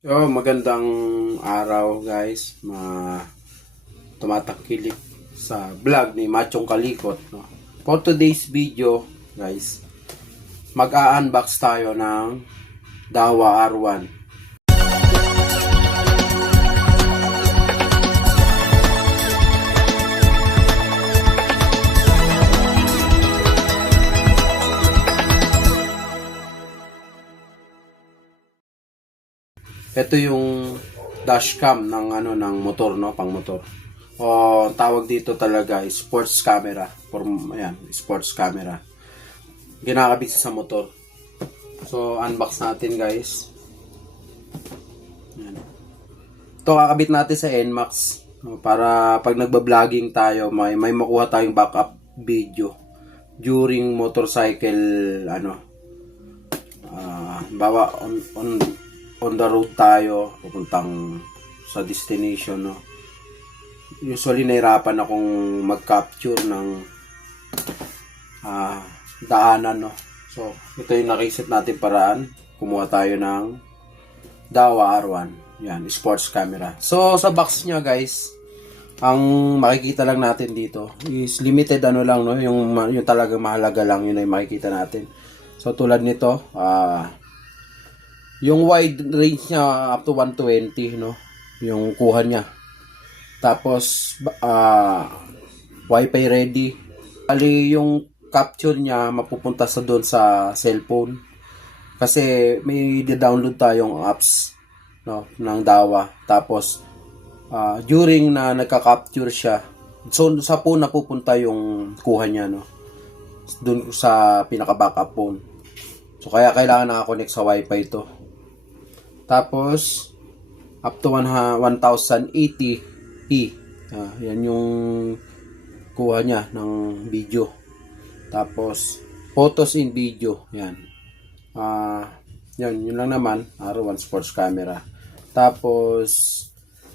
Magandang araw guys, tumatangkilik sa vlog ni Machong Kalikot, no? For today's video guys, mag-a-unbox tayo ng Dawa R1. Ito yung dashcam ng motor, no, pang motor. Tawag dito talaga sports camera. Ayan, sports camera. Ginakabit sa motor. So unbox natin guys. Ayan. Ito kakabit natin sa NMAX, no, para pag nagba-vlogging tayo may makuha tayong backup video during motorcycle bawa on the road tayo, pupuntang sa destination, no. Usually nahirapan akong mag-capture ng daanan, no. So, ito yung nakiset natin paraan. Kumuha tayo ng Dawa R1. Yan, sports camera. So, sa box niya, guys, ang makikita lang natin dito is limited lang, no. Yung talagang mahalaga lang, yun ay makikita natin. So, tulad nito, yung wide range niya up to 120, no, yung kuha niya. Tapos Wi-Fi ready. Ali yung capture niya mapupunta sa doon sa cellphone. Kasi may i-download tayong apps, no, ng Dawa. Tapos during na nagka-capture siya, so sa phone napupunta yung kuha niya, no, doon sa pinaka-backup phone. So kaya kailangan naka-connect sa Wi-Fi to. Tapos, up to 1080p. Yan yung kuha niya ng video. Tapos, photos in video. Yan. Yun lang naman. R1 sports camera. Tapos,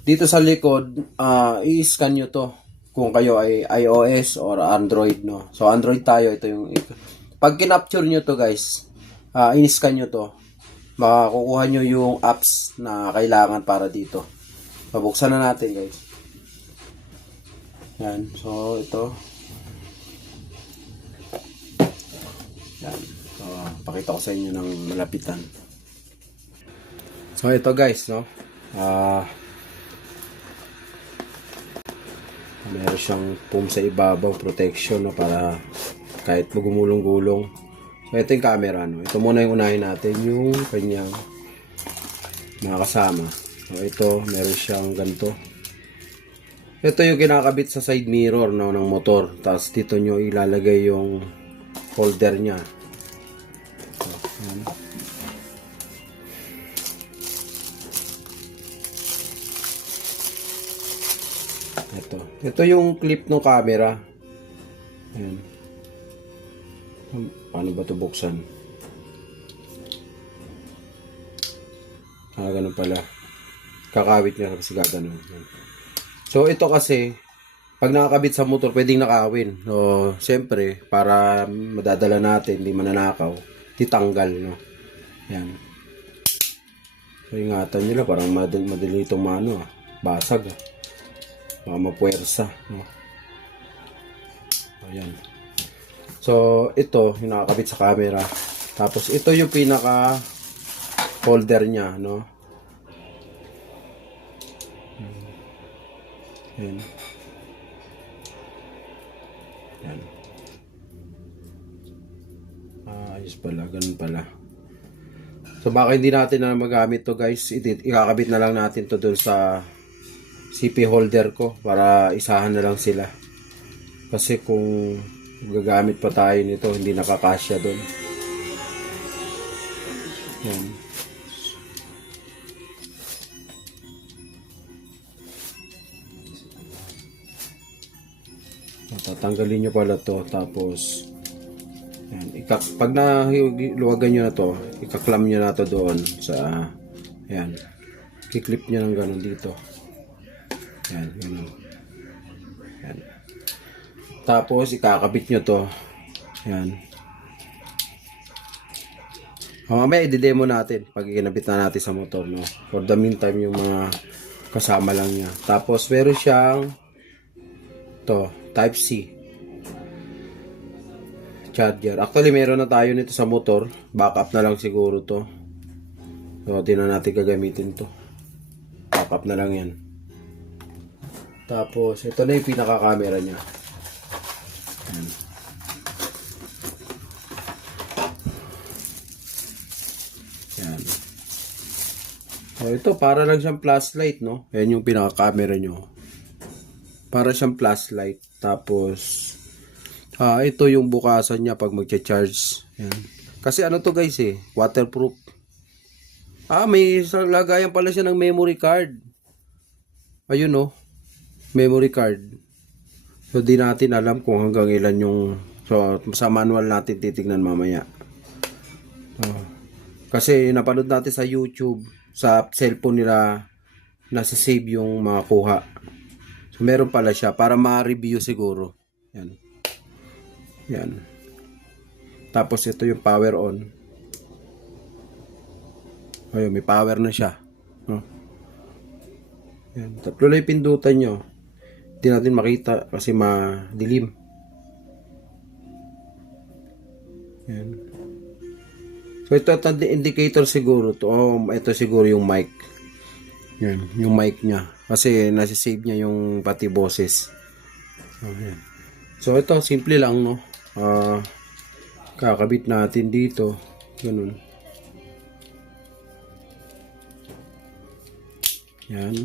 dito sa likod, i-scan nyo to. Kung kayo ay iOS or Android, no. So, Android tayo. Ito yung, pag kinapture nyo to guys, in-scan nyo to, makukuha nyo yung apps na kailangan para dito. Pabuksan na natin guys. Yan. So ito. Yan. So, pakita ko sa inyo ng malapitan. So ito guys, no. Meron siyang foam sa ibabaw, protection, no, para kahit gumulong-gulong. So, ito yung camera, no. Ito muna yung unahin natin, yung kanyang mga kasama. So, ito, meron siyang ganito. Ito yung kinakabit sa side mirror, no, ng motor. Tapos, dito nyo ilalagay yung holder niya. So, yan. Ito yung clip ng camera. Ayan. Paano ba ito buksan? Ganun pala. Kakawit niya kasi gaganon. So, ito kasi, pag nakakabit sa motor, pwedeng nakawin. So, siyempre, para madadala natin, hindi mananakaw, titanggal, no? Yan. So, ingatan nila, parang madali itong basag, Baka mapuwersa, no? Ayan. So, ito, yung nakakabit sa camera. Tapos, ito yung pinaka holder niya, no? Ayan. Ayan. Ayos pala, ganun pala. So, baka hindi natin na magamit to guys. Ikakabit na lang natin to dun sa CP holder ko para isahan na lang sila. Kasi kung gagamit pa tayo nito, hindi nakakasya doon. Yan. Tatanggalin nyo pala to, tapos yan. Pag naluwagan nyo na to, ikaklam nyo na to doon sa yan. Kiklip nyo ng ganun dito. Yan, ganun. Yan. Tapos ikakabit nyo to. Yan. Mamaya i-demo natin pag ikinabit na natin sa motor, no? For the meantime, yung mga kasama lang niya. Tapos, meron siyang to, Type C charger. Actually, meron na tayo nito sa motor. Backup na lang siguro to. So, di na natin gagamitin to. Backup na lang yan. Tapos, ito na yung pinaka-camera niya. Ayan. Yan. So, ito, para lang siyang flashlight, no? Yan yung pinaka-camera nyo. Para siyang flashlight. Tapos, ito yung bukasan niya pag magcha-charge. Yan. Kasi ano to guys waterproof. May lagayan pala siya ng memory card. Ayun, no? Memory card. So, di natin alam kung hanggang ilan yung... So, sa manual natin titignan mamaya. Kasi napanood natin sa YouTube, sa cellphone nila, nasa save yung mga kuha. So, meron pala siya para ma-review siguro. Yan. Yan. Tapos, ito yung power on. Ayun, may power na siya. No? Yan. Tatlo na yung pindutan nyo. Hindi natin makita kasi madilim. Yan. So, ito ang indicator siguro to. Ito siguro yung mic. Yan, yung mic niya. Kasi nasi-save niya yung pati boses. Yan. So, ito simple lang, no. Kakabit natin dito. Ganun. Yan.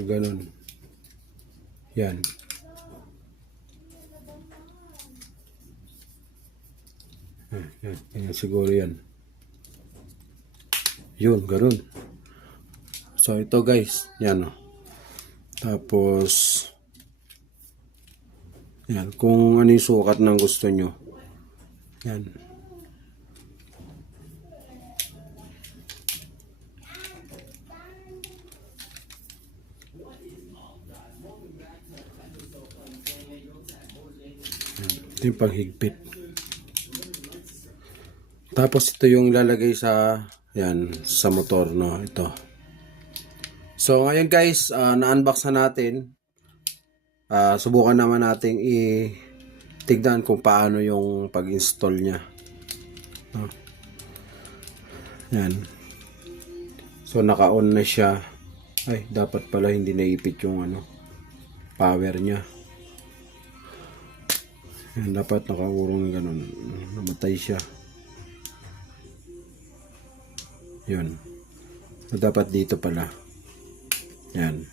Ganun. Yan. Yan siguro yan. Yun, ganun. So, ito guys. Yan, o. Tapos, yan. Kung ano yung sukat ng gusto nyo. Yan. Ito yung paghigpit. Tapos ito yung ilalagay sa sa motor, no, ito. So ngayon guys, na-unbox na natin. Subukan naman nating tignan kung paano yung pag-install niya. Yan. So naka-on na siya. Ay, dapat pala hindi naipit yung power niya. Yan, dapat nakaurong ganun. Namatay siya. Yun. So, dapat dito pala. Yan.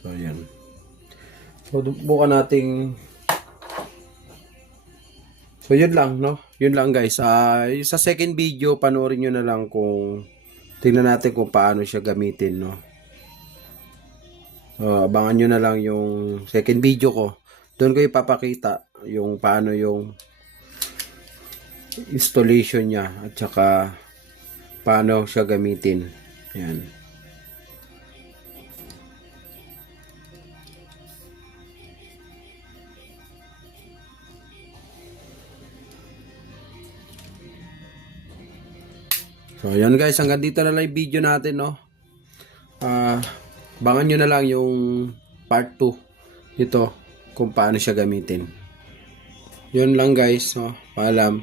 So, yan. So, bukan nating... So, yun lang, no? Yun lang, guys. Sa second video, panoorin nyo na lang kung... Tingnan natin kung paano siya gamitin, no? So, abangan nyo na lang yung second video ko. Doon ko ipapakita yung paano yung installation niya at saka paano siya gamitin. Yan. So, yan guys. Hanggang dito na lang yung video natin, no? Abangan nyo na lang yung part 2 dito kung paano siya gamitin. Yun lang guys, no? Paalam.